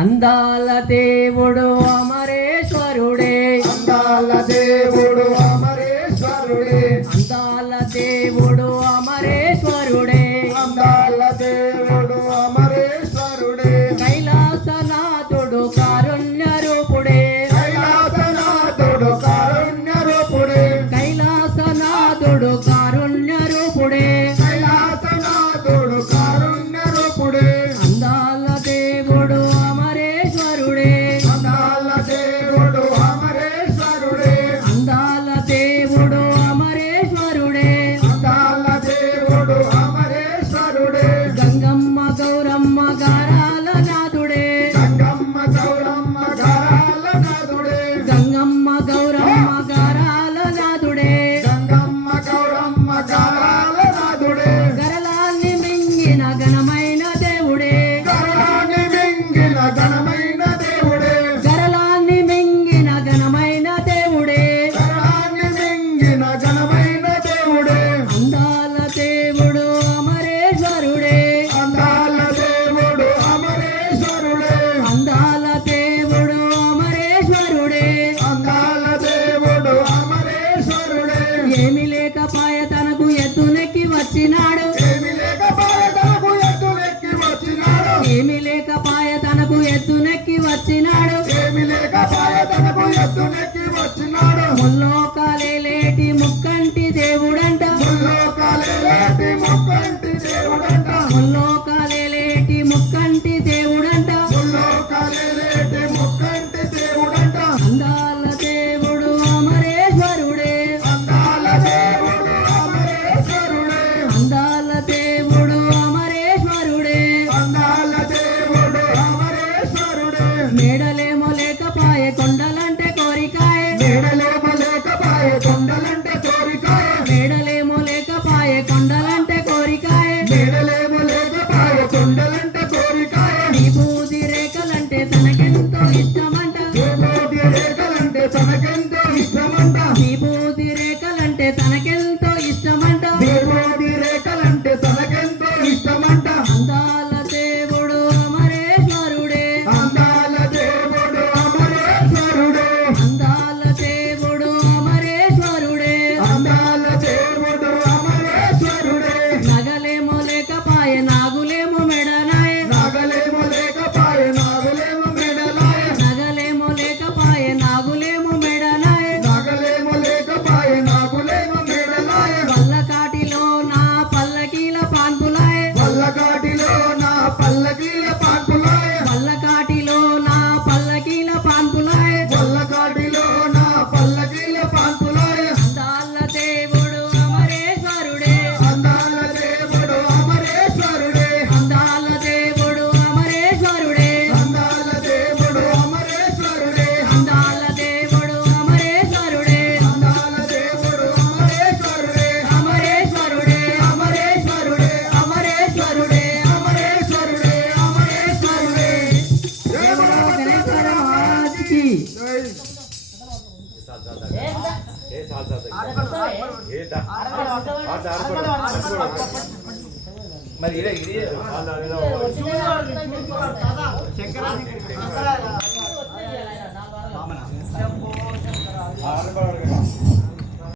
అందాల దేవుడు అమరేశ్వరుడే, అందాల దేవుడు అమరేశ్వరుడే, అందాల దేవుడు అమరేశ్వరుడే, అందాల దేవుడు అమరేశ్వరుడే, కైలాసనాథుడు కారుణ్య రూపుడే, కైలాసనాథుడు కారుణ్య రూపుడే, కైలాసనాథుడు కారుణ్య రూపుడే, కైలాసనాథుడు కారుణ్య రూపుడే, అందాల దేవుడు అమరేశ్వరుడే, అందాల దేవుడు అమరేశ్వరుడే, అందాల దేవుడు అమరేశ్వరుడే, అందాల దేవుడు అమరేశ్వరుడే, గంగమ్మ గౌరమ్మ గారాల నాథుడే, గంగమ్మ గౌరమ్మ గారాల నాథుడే, గంగమ్మ గౌరమ్మ గారాల నాథుడే, గంగమ్మ గౌరమ్మ గారాల నాథుడే, గరలాన్ని మింగిన ఘనమైన దేవుడే, గరళాన్ని మింగిన ఘనమైన దేవుడే, గరలాన్ని మింగిన ఘనమైన దేవుడే, గరళాన్ని మింగిన ఘనమైన దేవుడే, అందాల దేవుడు అమరేశ్వరుడే, అందాల దేవుడు అమరేశ్వరుడే, అందాల దేవుడు అమరేశ్వరుడే, అందాల దేవుడు అమరేశ్వరుడే, ఏమి లేకపాయ తనకు ఎత్తునెక్కి వచ్చినాడు, ఏమి లేకపాయ తనకు ఎత్తులెక్కి వచ్చినాడు, ఏమి లేకపాయ తనకు ఎత్తునెక్కి వచ్చినాడు, ఏమి లేకపాయ తనకు ఎత్తులెక్కి వచ్చినాడు, ముల్లోకాలేటి ముక్కంటి దేవుడంట, ముల్లోకాలేటి ముక్కంటి దేవుడంట, ముల్లోకాలేటి ముక్కంటి దేవుడంట, ముల్లోకాలేటి ముక్కంటి దేవుడంట, అందాల దేవుడు అమరేశ్వరుడే, అందాల దేవుడు అమరేశ్వరుడే, అందాల దేవుడు అమరేశ్వరుడే, అందాల దేవుడు అమరేశ్వరుడే, మేడలేమో లేకపాయ కొండలంటే కోరికాయ, మేడలేమో లేకపాయ కొండలంటే కోరికాయ, మేడలేమో లేకపాయ కొండలంటే కోరికాయ, మేడలేమో లేకపాయ కొండలంటే కోరికాయ, విభూది రేఖలంటే తనకెంతో ఇష్టమంట, విభూతి రేఖలంటే తనకెంతో ఇష్టమంట, విభూది రేఖలంటే తనకెంతో ఇష్టమంట, విభూతి రేఖలంటే తనకెంతో ఇష్టమంట, అందాల దేవుడు అమరేశ్వరుడే, అందాల దేవుడు అమరేశ్వరుడే, అందాల దేవుడు అమరేశ్వరుడే, అందాల దేవుడు అమరేశ్వరుడే, నగలేమో లేకపాయ నాగులేమో మెడనాయ, నాగలేమో లేకపాయ నాగులేమో మెడలాయ, నగలేమో లేకపాయ నాగులేమో మెడనాయ, నాగలేమో లేకపాయ నాగులేమో మెడలాయ, పల్లకాటిలో నా పల్లకీల పాన్పులాయ, పల్లకాటిలో నా పల్లకీల పాన్పులాయ, పల్లకాటిలో నా పల్లకీల పాన్పులాయ, పల్లకాటిలో నా పల్లకీల పాన్పులాయ, అందాల దేవుడు అమరేశ్వరుడే, అందాల దేవుడు అమరేశ్వరుడే, అందాల దేవుడు అమరేశ్వరుడే, అందాల దేవుడు అమరేశ్వరుడే, అందాల దేవుడు అమరేశ్వరుడే, అందాల దేవుడు అమరేశ్వరుడే, అమరేశ్వరుడే, అమరేశ్వరుడే, అమరేశ్వరుడే, అమరేశ్వరుడే, అమరేశ్వరుడే. జై బోలో బోలో గణేశ్వర మహారాజ్కి. జై. మరి ఇదే ఇదే చక్కెర